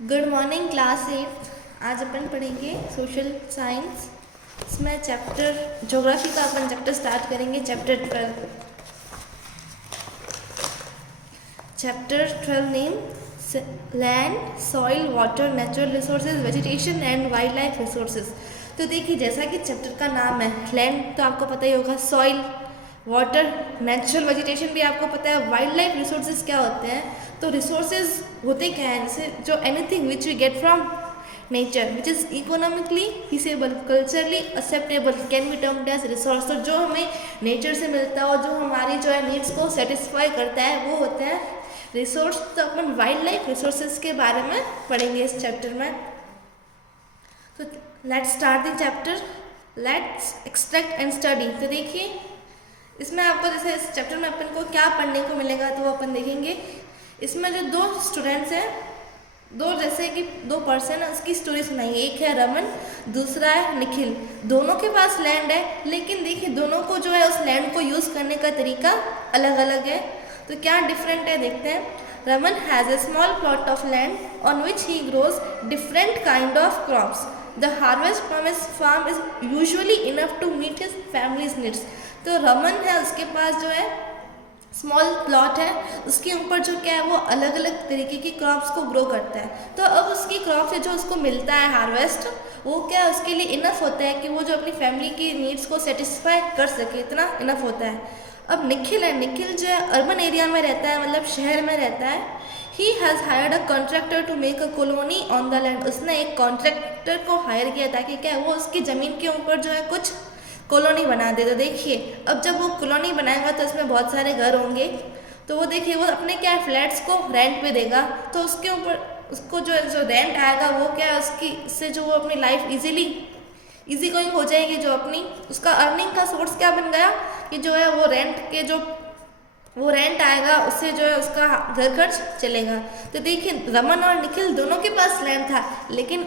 Good morning class 8। आज अपन पढ़ेंगे social science. इसमें चैप्टर ज्योग्राफी का अपन चैप्टर स्टार्ट करेंगे। Chapter 12 name land, soil, water, natural resources, vegetation and wild life resources. तो देखिए, जैसा कि चैप्टर का नाम है लैंड, तो आपको पता ही होगा, सॉइल, वाटर, नेचुरल वेजिटेशन भी आपको पता है, वाइल्ड लाइफ रिसोर्सेज क्या होते हैं। तो रिसोर्सेज होते क्या है, जैसे जो anything which we get from nature which is economically feasible, culturally acceptable can be termed as resource. तो जो हमें नेचर से मिलता है और जो हमारी जो है नीड्स को सेटिस्फाई करता है वो होता है रिसोर्स। तो अपन वाइल्ड लाइफ रिसोर्सेज के बारे में पढ़ेंगे इस चैप्टर में। तो let's start the chapter. Let's extract and study. तो देखिए, इसमें आपको जैसे इस चैप्टर में अपन को क्या पढ़ने को मिलेगा तो वो अपन देखेंगे। इसमें जो दो स्टूडेंट्स हैं, जैसे कि दो पर्सन है, उसकी स्टोरी सुनाएंगे। एक है रमन, दूसरा है निखिल। दोनों के पास लैंड है, लेकिन देखिए दोनों को जो है उस लैंड को यूज़ करने का तरीका अलग अलग है। तो क्या डिफरेंट है देखते हैं। Raman has a small plot of land on which he grows different kind of crops. The harvest from his farm is usually enough to meet his family's needs. तो रमन है, उसके पास जो है स्मॉल प्लॉट है, उसके ऊपर जो क्या है वो अलग अलग तरीके की क्रॉप्स को ग्रो करता है। तो अब उसकी क्रॉप से जो उसको मिलता है हार्वेस्ट, वो क्या है उसके लिए इनफ होता है कि वो जो अपनी फैमिली की नीड्स को सेटिस्फाई कर सके, इतना इनफ होता है। अब निखिल है, निखिल जो है अर्बन एरिया में रहता है, मतलब शहर में रहता है। He has hired a contractor to make a colony on the land. उसने एक कॉन्ट्रैक्टर को हायर किया ताकि क्या वो उसकी ज़मीन के ऊपर जो है कुछ कॉलोनी बना दे। तो देखिए, अब जब वो कॉलोनी बनाएगा तो उसमें बहुत सारे घर होंगे। तो वो देखिए वो अपने क्या फ्लैट्स को रेंट पे देगा, तो उसके ऊपर उसको जो रेंट आएगा वो क्या है उसकी, इससे जो वो अपनी लाइफ इजी गोइंग हो जाएगी। जो अपनी उसका अर्निंग का सोर्स क्या बन गया कि जो है वो रेंट आएगा, उससे जो है उसका घर खर्च चलेगा। तो देखिए, रमन और निखिल दोनों के पास लैंड था, लेकिन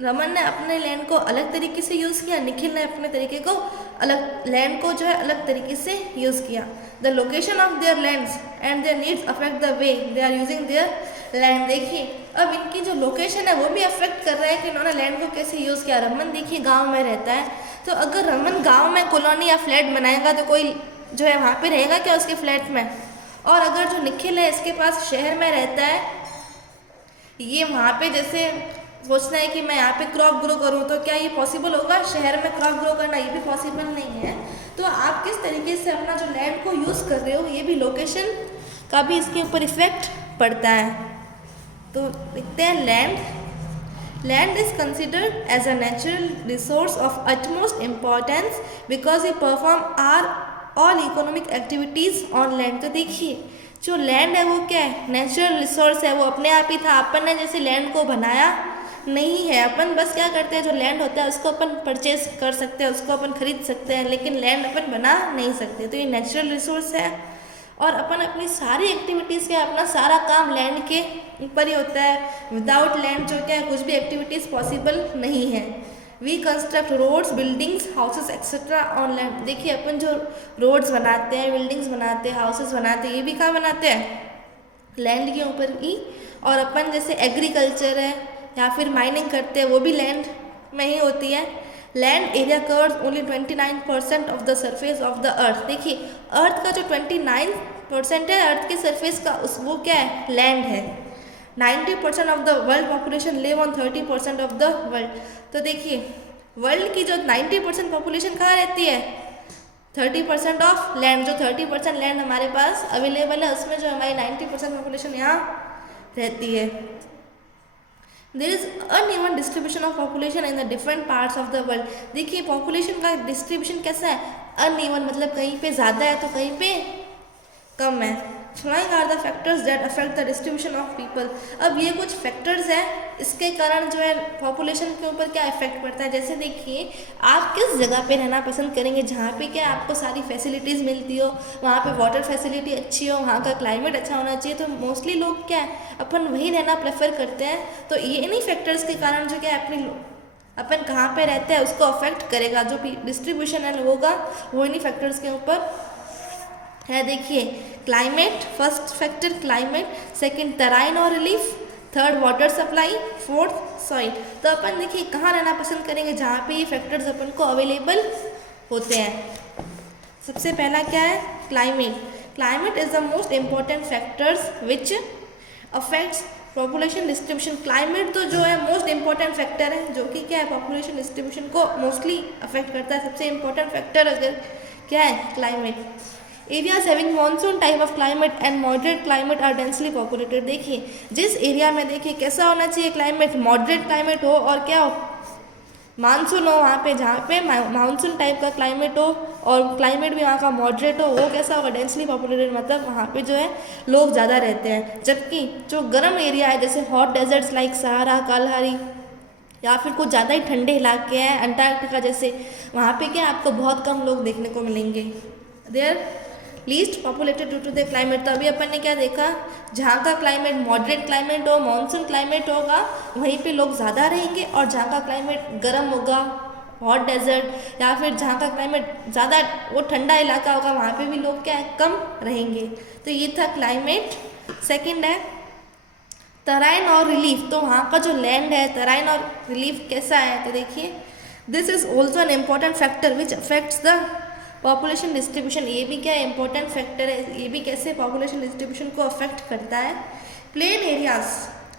रमन ने अपने लैंड को अलग तरीके से यूज़ किया, निखिल ने अपने तरीके को लैंड को जो है अलग तरीके से यूज़ किया। The location of their lands and their needs affect the way they are using their land. देखिए, अब इनकी जो लोकेशन है वो भी अफेक्ट कर रहा है कि उन्होंने लैंड को कैसे यूज़ किया। रमन देखिए गाँव में रहता है, तो अगर रमन गाँव में कॉलोनी या फ्लैट बनाएगा तो कोई जो है वहाँ पे रहेगा क्या उसके फ्लैट में। और अगर जो निखिल है इसके पास शहर में रहता है, ये वहाँ पे जैसे सोचना है कि मैं यहाँ पे क्रॉप ग्रो करूँ, तो क्या ये पॉसिबल होगा? शहर में क्रॉप ग्रो करना ये भी पॉसिबल नहीं है। तो आप किस तरीके से अपना जो लैंड को यूज़ कर रहे हो, ये भी लोकेशन का भी इसके ऊपर इफेक्ट पड़ता है। तो देखते हैं land is considered as a natural resource of utmost importance because we perform our all economic activities on land. तो देखिए, जो लैंड है वो क्या है? नेचुरल रिसोर्स है, वो अपने आप ही था। अपन ने जैसे लैंड को बनाया नहीं है, अपन बस क्या करते हैं, जो लैंड होता है उसको अपन परचेज कर सकते हैं, उसको अपन खरीद सकते हैं, लेकिन लैंड अपन बना नहीं सकते। तो ये नेचुरल रिसोर्स है और अपन अपनी सारी एक्टिविटीज़ के अपना सारा काम लैंड के ऊपर ही होता है। विदाउट लैंड जो क्या है कुछ भी एक्टिविटीज़ पॉसिबल नहीं है। We construct roads, buildings, houses etcetera on land. देखिए, अपन जो रोड्स बनाते हैं, बिल्डिंग्स बनाते हैं, हाउसेस बनाते हैं, ये भी कहाँ बनाते हैं? लैंड के ऊपर ही। और अपन जैसे एग्रीकल्चर है या फिर माइनिंग करते हैं, वो भी लैंड में ही होती है। Land area covers only 29% of the surface of the earth. देखिए, अर्थ का जो 29% है अर्थ के सरफेस का, उस वो क्या है? लैंड है। 90% of the world population live on 30% of the world. तो देखिए, वर्ल्ड की जो 90% पॉपुलेशन कहाँ रहती है? 30% ऑफ लैंड। जो 30% लैंड हमारे पास अवेलेबल है, उसमें जो हमारी 90% पॉपुलेशन यहाँ रहती है। There is uneven distribution of population in the different parts of the world. देखिए, पॉपुलेशन का डिस्ट्रीब्यूशन कैसा है? अनइवन, मतलब कहीं पे ज़्यादा है तो कहीं पे कम है। Following are the factors that affect the distribution of people। अब ये कुछ फैक्टर्स हैं, इसके कारण जो है पॉपुलेशन के ऊपर क्या इफेक्ट पड़ता है। जैसे देखिए, आप किस जगह पे रहना पसंद करेंगे जहाँ पे क्या आपको सारी फैसिलिटीज़ मिलती हो, वहाँ पे वाटर फैसिलिटी अच्छी हो, वहाँ का क्लाइमेट अच्छा होना चाहिए। तो मोस्टली लोग क्या है अपन वहीं रहना प्रेफर करते हैं। तो ये इन्हीं फैक्टर्स के कारण जो क्या है अपन कहाँ पे रहते हैं उसको अफेक्ट करेगा। जो डिस्ट्रीब्यूशन है लोगों का वो इन्हीं फैक्टर्स के ऊपर है। देखिए, climate, first factor climate, second terrain और relief, third water supply, fourth soil. तो अपन देखिए कहाँ रहना पसंद करेंगे, जहाँ पे ये फैक्टर्स अपन को अवेलेबल होते हैं। सबसे पहला क्या है, climate. Climate is the most important factors which affects population distribution. Climate तो जो है मोस्ट इम्पॉर्टेंट फैक्टर है, जो कि क्या है, पॉपुलेशन डिस्ट्रीब्यूशन को मोस्टली अफेक्ट करता है। सबसे इम्पॉर्टेंट फैक्टर अगर क्या है, climate. Areas having monsoon type of climate and moderate climate are densely populated. देखिए जिस एरिया में देखिए कैसा होना चाहिए क्लाइमेट, मॉडरेट क्लाइमेट हो और क्या हो, मानसून हो। वहाँ पे जहाँ पे मानसून टाइप का क्लाइमेट हो और क्लाइमेट भी वहाँ का मॉडरेट हो, वो कैसा होगा, डेंसली पॉपुलेटेड, मतलब वहाँ पे जो है लोग ज़्यादा रहते हैं। जबकि जो गर्म एरिया है जैसे हॉट डेजर्ट्स लाइक सहारा, कालहारी, या फिर कुछ ज़्यादा ही ठंडे इलाके हैं अंटार्कटिका जैसे, वहाँ पे क्या आपको बहुत कम लोग देखने को मिलेंगे। They're least populated due to the climate. तो अभी अपन ने क्या देखा, जहाँ का क्लाइमेट मॉडरेट क्लाइमेट हो, मानसून क्लाइमेट होगा, वहीं पे लोग ज़्यादा रहेंगे, और जहाँ का क्लाइमेट गर्म होगा, हॉट डेजर्ट, या फिर जहाँ का क्लाइमेट ज़्यादा वो ठंडा इलाका होगा, वहाँ पे भी लोग क्या है, कम रहेंगे। तो ये था क्लाइमेट। सेकेंड है तराइन और रिलीफ। तो वहाँ का जो लैंड है, तराइन और रिलीफ कैसा है, तो देखिए this is also an important factor which affects the population distribution. ये भी क्या इम्पोर्टेंट फैक्टर है, ये भी कैसे पॉपुलेशन डिस्ट्रीब्यूशन को अफेक्ट करता है। Plain areas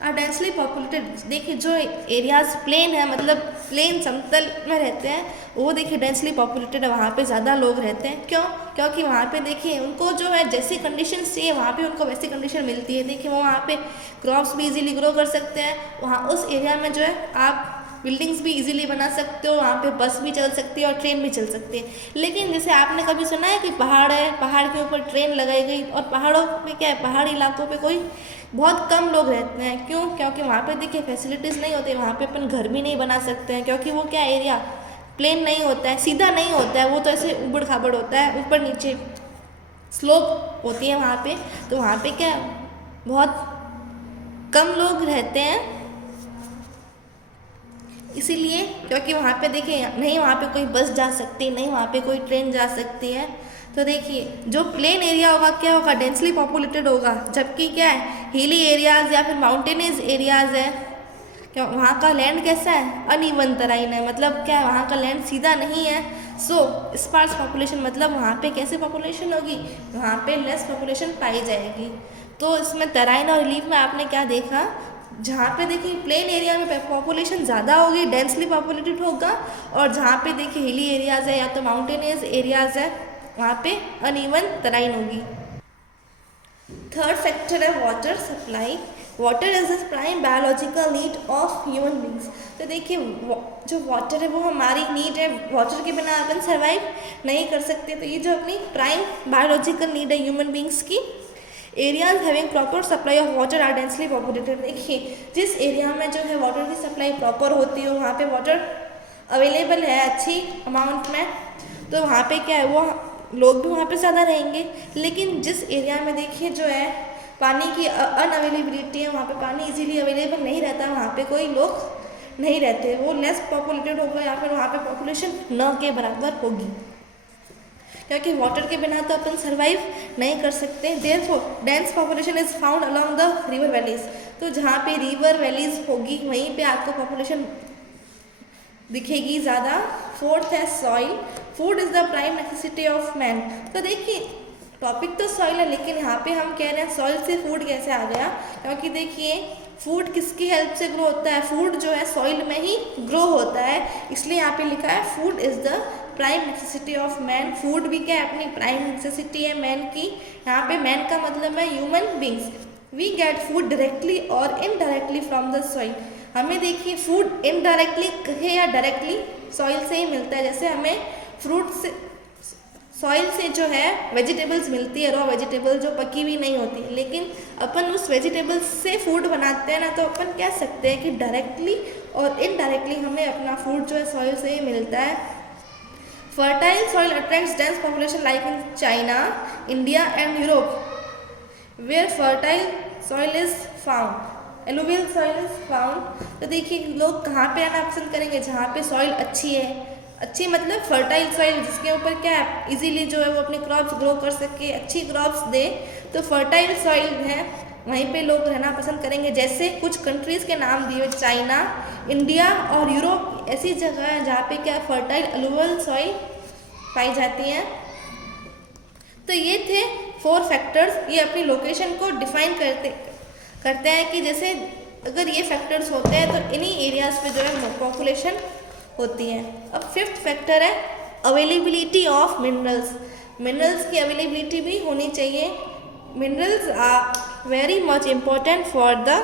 are densely populated. देखिए जो एरियाज प्लेन है, मतलब प्लेन समतल में रहते हैं, वो देखिए डेंसली पॉपुलेटेड है, वहाँ पे ज़्यादा लोग रहते हैं। क्यों? क्योंकि वहाँ पे देखिए उनको जो है जैसी कंडीशन चाहिए वहाँ पे उनको वैसी कंडीशन मिलती है। देखिए वो वहाँ पे क्रॉप्स भी इजीली ग्रो कर सकते हैं, वहाँ उस एरिया में जो है आप बिल्डिंग्स भी इजीली बना सकते हो, वहाँ पे बस भी चल सकती है और ट्रेन भी चल सकती है। लेकिन जैसे आपने कभी सुना है कि पहाड़ है, पहाड़ के ऊपर ट्रेन लगाई गई, और पहाड़ों पे क्या है, पहाड़ी इलाकों पे कोई बहुत कम लोग रहते हैं। क्यों? क्योंकि वहाँ पे देखिए फैसिलिटीज़ नहीं होती, वहाँ पे अपन घर भी नहीं बना सकते हैं, क्योंकि वो क्या एरिया प्लेन नहीं होता है, सीधा नहीं होता है, वो तो ऐसे उबड़ खाबड़ होता है, ऊपर नीचे स्लोप होती है वहाँ पे। तो वहाँ पे क्या बहुत कम लोग रहते हैं, इसीलिए क्योंकि वहाँ पे देखिए नहीं वहाँ पे कोई बस जा सकती, नहीं वहाँ पे कोई ट्रेन जा सकती है। तो देखिए जो प्लेन एरिया होगा क्या होगा, डेंसली पॉपुलेटेड होगा। जबकि क्या है, हिली एरियाज़ या फिर माउंटेनियस एरियाज़ है, क्या वहाँ का लैंड कैसा है, अनइवन तराइन है, मतलब क्या है वहाँ का लैंड सीधा नहीं है। सो स्पार्स पॉपुलेशन, मतलब वहाँ पे कैसे पॉपुलेशन होगी, वहाँ पे लेस पॉपुलेशन पाई जाएगी। तो इसमें तराइन और रिलीफ में आपने क्या देखा, जहाँ पे देखिए प्लेन एरिया में पॉपुलेशन ज़्यादा होगी, डेंसली पॉपुलेटेड होगा, और जहाँ पे देखिए हिली एरियाज़ है या तो माउंटेनियस एरियाज़ है, वहाँ पे अनइवन तराइन होगी। थर्ड फैक्टर है water supply. Water is the prime biological need of human beings. तो देखिए जो वाटर है वो हमारी नीड है, वाटर के बिना अपन सर्वाइव नहीं कर सकते। तो ये जो अपनी प्राइम बायोलॉजिकल नीड है ह्यूमन बींग्स की। Areas having proper supply of water are densely populated. देखिए जिस एरिया में जो है वाटर की सप्लाई प्रॉपर होती है, वहाँ पे वाटर अवेलेबल है अच्छी अमाउंट में, तो वहाँ पे क्या है, वो लोग भी वहाँ पे ज़्यादा रहेंगे। लेकिन जिस एरिया में देखिए जो है पानी की अनअवेलेबिलिटी है, वहाँ पे पानी इजीली अवेलेबल नहीं रहता, वहाँ पे कोई लोग नहीं रहते, वो लेस पॉपुलेटेड होगा या फिर वहाँ पे पॉपुलेशन न के बराबर होगी, क्योंकि वाटर के बिना तो अपन सर्वाइव नहीं कर सकते। Therefore dense population is found along the river valleys. तो जहाँ पे रिवर वैलीज होगी वहीं पे आपको पॉपुलेशन दिखेगी ज़्यादा। फोर्थ है soil. Food is the prime necessity of man. तो देखिए टॉपिक तो सॉइल है, लेकिन यहाँ पे हम कह रहे हैं सॉइल से फूड कैसे आ गया, क्योंकि देखिए फूड किसकी हेल्प से ग्रो होता है, फूड जो है सॉइल में ही ग्रो होता है, इसलिए यहाँ पे लिखा है food is the prime necessity of man. Food भी क्या है, अपनी प्राइम नेसेसिटी है मैन की। यहाँ पे मैन का मतलब है human beings. We get food directly और इनडायरेक्टली फ्रॉम द सॉइल। हमें देखिए फूड इनडायरेक्टली कहे या डायरेक्टली सॉइल से ही मिलता है। जैसे हमें फ्रूट से सॉइल से जो है वेजिटेबल्स मिलती है, रॉ वेजिटेबल जो पकी हुई नहीं होती, लेकिन अपन उस वेजिटेबल्स से फूड बनाते हैं ना, तो अपन कह सकते हैं कि डायरेक्टली और इनडायरेक्टली हमें अपना फूड जो है सॉइल से ही मिलता है। Fertile soil attracts dense population like in China, India and Europe where fertile soil is found, alluvial soil is found. तो देखिए लोग कहाँ पे आना पसंद करेंगे, जहाँ पे सॉइल अच्छी है, अच्छी मतलब फर्टाइल सॉइल जिसके ऊपर क्या है इजीली जो है वो अपने क्रॉप्स ग्रो कर सके, अच्छी क्रॉप्स दे, तो फर्टाइल सॉइल है वहीं पे लोग रहना पसंद करेंगे। जैसे कुछ कंट्रीज़ के नाम दिए, चाइना, इंडिया और यूरोप ऐसी जगह है जहाँ पे क्या फर्टाइल अलुवल सॉइल पाई जाती हैं। तो ये थे 4 फैक्टर्स, ये अपनी लोकेशन को डिफाइन करते हैं कि जैसे अगर ये फैक्टर्स होते हैं तो इन्हीं एरियाज़ पे जो है पॉपुलेशन होती है। अब 5th फैक्टर है अवेलेबिलिटी ऑफ मिनरल्स। मिनरल्स की अवेलेबिलिटी भी होनी चाहिए। Minerals are very much important for the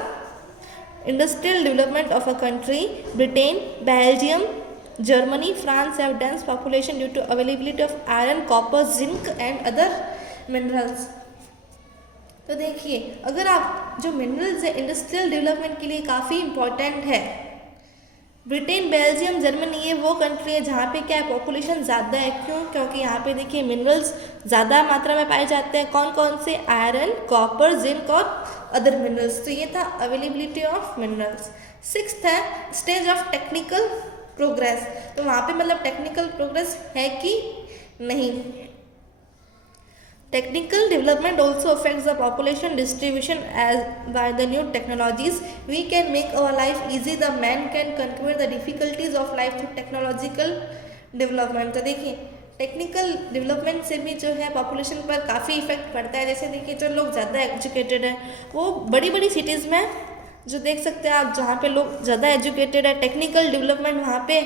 industrial development of a country. Britain, Belgium, Germany, France have dense population due to availability of iron, copper, zinc and other minerals. तो देखिए अगर आप जो minerals है industrial development के लिए काफ़ी important है। ब्रिटेन, बेल्जियम, जर्मनी ये वो कंट्री है जहाँ पे क्या है पॉपुलेशन ज़्यादा है। क्यों? क्योंकि यहाँ पे देखिए मिनरल्स ज़्यादा मात्रा में पाए जाते हैं। कौन कौन से? आयरन, कॉपर, जिंक और अदर मिनरल्स। तो ये था अवेलेबिलिटी ऑफ मिनरल्स। 6th है स्टेज ऑफ टेक्निकल प्रोग्रेस। तो वहाँ पे मतलब टेक्निकल प्रोग्रेस है कि नहीं। Technical development also affects the population distribution as by the new technologies we can make our life easy. The man can conquer the difficulties of life through technological development. तो देखिए technical development से भी जो है population पर काफ़ी effect पड़ता है। जैसे देखिए जो लोग ज़्यादा एजुकेटेड हैं वो बड़ी बड़ी सिटीज़ में जो देख सकते हैं आप जहाँ पे लोग ज़्यादा एजुकेटेड है, टेक्निकल डेवलपमेंट वहाँ पे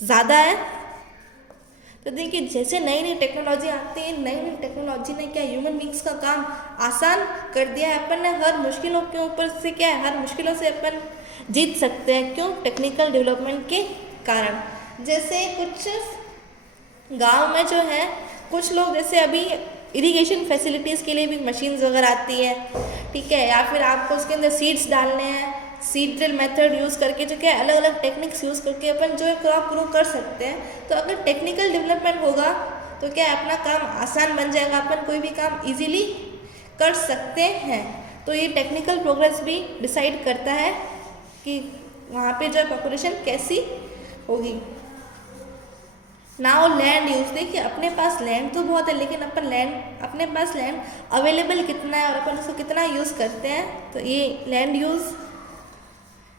ज़्यादा है। तो देखिए जैसे नई नई टेक्नोलॉजी आती है, नई नई टेक्नोलॉजी ने क्या ह्यूमन बींग्स का काम आसान कर दिया है। अपन ने हर मुश्किलों के ऊपर से क्या है हर मुश्किलों से अपन जीत सकते हैं। क्यों? टेक्निकल डेवलपमेंट के कारण। जैसे कुछ गांव में जो है कुछ लोग जैसे अभी इरिगेशन फैसिलिटीज़ के लिए भी मशीन्स वगैरह आती है, ठीक है, या फिर आपको उसके अंदर सीड्स डालने हैं, सीड ड्रिल मेथड यूज़ करके जो क्या अलग अलग टेक्निक्स यूज़ करके अपन जो है क्रॉप ग्रो कर सकते हैं। तो अगर टेक्निकल डेवलपमेंट होगा तो क्या अपना काम आसान बन जाएगा, अपन कोई भी काम इजीली कर सकते हैं। तो ये टेक्निकल प्रोग्रेस भी डिसाइड करता है कि वहाँ पे जो है पॉपुलेशन कैसी होगी। Now land use. देखिए अपने पास लैंड तो बहुत है लेकिन अपने पास लैंड अवेलेबल कितना है और अपन उसको कितना यूज़ करते हैं। तो ये land use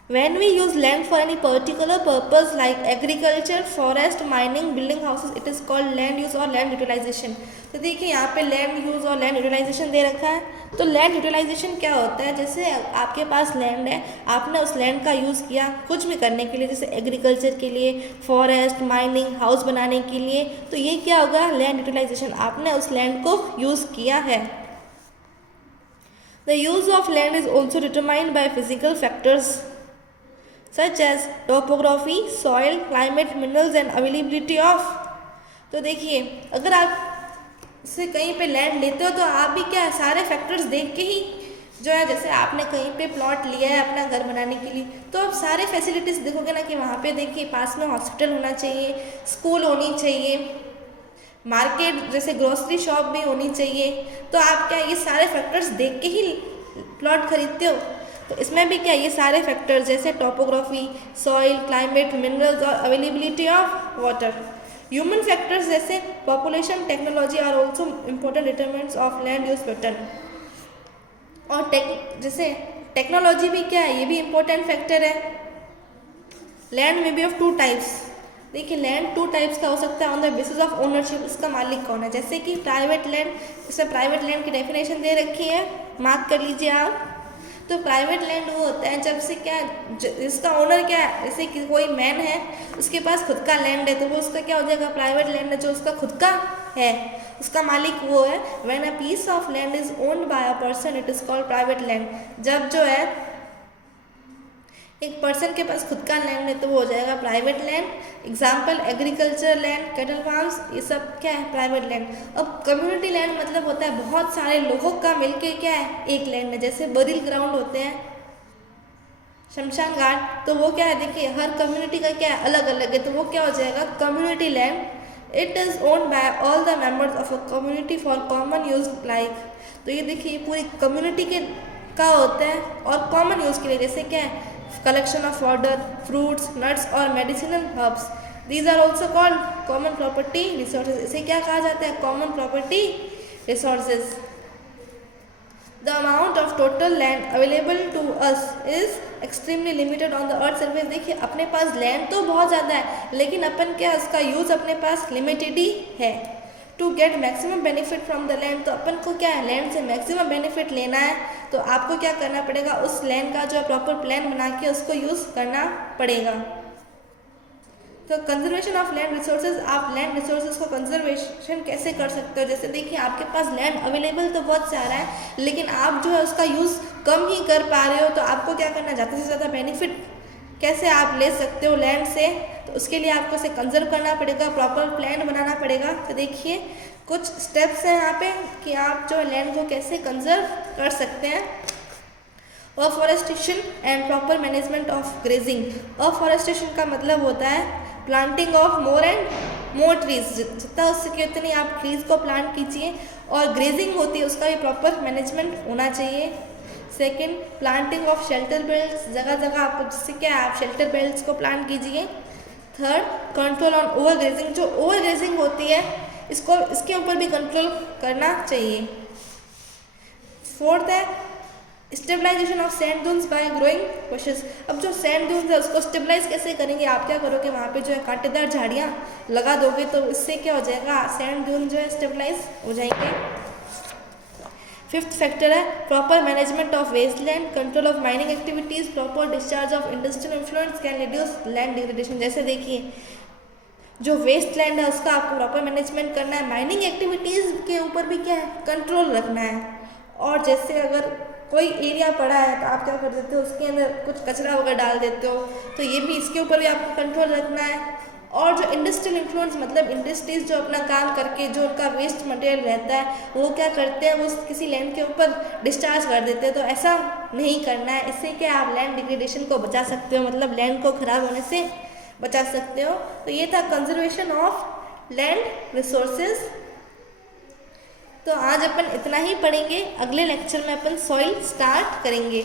When we use land for any particular purpose like agriculture, forest, mining, building houses, it is called land use or land utilization. तो देखिए यहाँ पे land use और land utilization दे रखा है। तो land utilization क्या होता है? जैसे आपके पास land है, आपने उस land का यूज़ किया कुछ भी करने के लिए, जैसे एग्रीकल्चर के लिए, फॉरेस्ट, माइनिंग, हाउस बनाने के लिए। तो ये क्या होगा? Land utilization. आपने उस लैंड को यूज़ किया है। The use of land is also determined by physical factors such as topography, soil, climate, minerals and availability of। तो देखिए अगर आप से कहीं पे लैंड लेते हो तो आप भी क्या सारे फैक्टर्स देख के ही जो है, जैसे आपने कहीं पे प्लॉट लिया है अपना घर बनाने के लिए तो आप सारे फैसिलिटीज़ देखोगे ना कि वहाँ पे देखिए पास में हॉस्पिटल होना चाहिए, स्कूल होनी चाहिए, मार्केट जैसे ग्रोसरी शॉप भी होनी चाहिए। तो आप क्या ये सारे फैक्टर्स देख के ही प्लॉट खरीदते हो। तो इसमें भी क्या ये सारे फैक्टर्स जैसे टोपोग्राफी, सॉइल, क्लाइमेट, मिनरल्स और availability of water. Human factors जैसे population, technology are also important determinants of land use pattern. और जैसे टेक्नोलॉजी भी क्या है, ये भी इम्पोर्टेंट फैक्टर है। लैंड में बी ऑफ 2 टाइप्स। देखिए लैंड 2 टाइप्स का हो सकता है on the basis of ownership, इसका मालिक कौन है। जैसे कि प्राइवेट लैंड, इसमें प्राइवेट लैंड की डेफिनेशन दे रखी है, मार्क कर लीजिए आप। तो प्राइवेट लैंड वो होता है जब से क्या इसका ओनर क्या है, जैसे कि कोई मैन है उसके पास खुद का लैंड है तो वो उसका क्या हो जाएगा, प्राइवेट लैंड है, जो उसका खुद का है उसका मालिक वो है। When a piece of land is owned by a person it is called private land. जब जो है एक पर्सन के पास खुद का लैंड है तो वो हो जाएगा private land. Example agriculture land, cattle farms, ये सब क्या है प्राइवेट लैंड। अब कम्युनिटी लैंड मतलब होता है बहुत सारे लोगों का मिलके क्या है एक लैंड है। जैसे बरिल ग्राउंड होते हैं, शमशान घाट, तो वो क्या है देखिए हर कम्युनिटी का क्या है अलग अलग है, तो वो क्या हो जाएगा community land. It is owned by all the members of a community for common use like. तो ये देखिए पूरी कम्युनिटी के का होता है और कॉमन यूज़ के लिए, जैसे क्या है collection of fodder, fruits, nuts और medicinal herbs. These are also called common property resources. इसे क्या कहा जाता है, common property resources. The amount of total land available to us is extremely limited on the earth surface. देखिए अपने पास land तो बहुत ज़्यादा है, लेकिन अपन क्या उसका यूज़ अपने पास लिमिटेड ही है। To get maximum benefit from the land, तो अपन को क्या है, लैंड से मैक्सिमम बेनिफिट लेना है, तो आपको क्या करना पड़ेगा, उस लैंड का जो प्रॉपर प्लान बना के उसको यूज़ करना पड़ेगा। तो कंजर्वेशन ऑफ लैंड रिसोर्सेज, आप लैंड रिसोर्सेज को कंजर्वेशन कैसे कर सकते हो। जैसे देखिए आपके पास लैंड अवेलेबल तो बहुत सारा है, लेकिन आप जो है उसका यूज़ कम ही कर पा रहे हो, तो आपको क्या करना है, ज़्यादा से ज़्यादा बेनिफिट कैसे आप ले सकते हो लैंड से, तो उसके लिए आपको इसे कंजर्व करना पड़ेगा, प्रॉपर प्लान बनाना पड़ेगा। तो देखिए कुछ स्टेप्स हैं यहाँ पे कि आप जो लैंड को कैसे कंजर्व कर सकते हैं। Afforestation and proper management of grazing. Afforestation का मतलब होता है planting of more and more trees, जितना हो सके उतनी आप ट्रीज को प्लांट कीजिए, और ग्रेजिंग होती है उसका भी प्रॉपर मैनेजमेंट होना चाहिए। Second, planting of shelter belts, जगह जगह आप जिससे क्या आप शेल्टर बेल्ट्स को प्लांट कीजिए। Third, control on over grazing, जो ओवर ग्रेजिंग होती है इसके ऊपर भी कंट्रोल करना चाहिए। फोर्थ है stabilization of sand dunes by growing bushes. अब जो सैंड ड्यून्स है उसको स्टेबलाइज कैसे करेंगे, आप क्या करोगे, वहाँ पे जो है कांटेदार झाड़ियाँ लगा दोगे, तो इससे क्या हो जाएगा, सैंड ड्यून जो है स्टेबलाइज हो जाएंगे। फिफ्थ फैक्टर है proper management of wasteland, control of mining activities, proper discharge of industrial influence can reduce land degradation. जैसे देखिए जो वेस्ट लैंड है उसका आपको प्रॉपर मैनेजमेंट करना है, माइनिंग एक्टिविटीज़ के ऊपर भी क्या है, कंट्रोल रखना है। और जैसे अगर कोई एरिया पड़ा है तो आप क्या कर देते हो, उसके अंदर कुछ कचरा वगैरह डाल देते हो, तो ये भी इसके ऊपर भी आपको कंट्रोल रखना है। और जो इंडस्ट्रियल इन्फ्लुएंस, मतलब इंडस्ट्रीज जो अपना काम करके जो उनका वेस्ट मटेरियल रहता है वो क्या करते हैं, वो किसी लैंड के ऊपर डिस्चार्ज कर देते हैं, तो ऐसा नहीं करना है। इससे क्या आप लैंड डिग्रेडेशन को बचा सकते हो, मतलब लैंड को खराब होने से बचा सकते हो। तो ये था कंजर्वेशन ऑफ लैंड रिसोर्सेज। तो आज अपन इतना ही पढ़ेंगे, अगले लेक्चर में अपन सॉइल स्टार्ट करेंगे।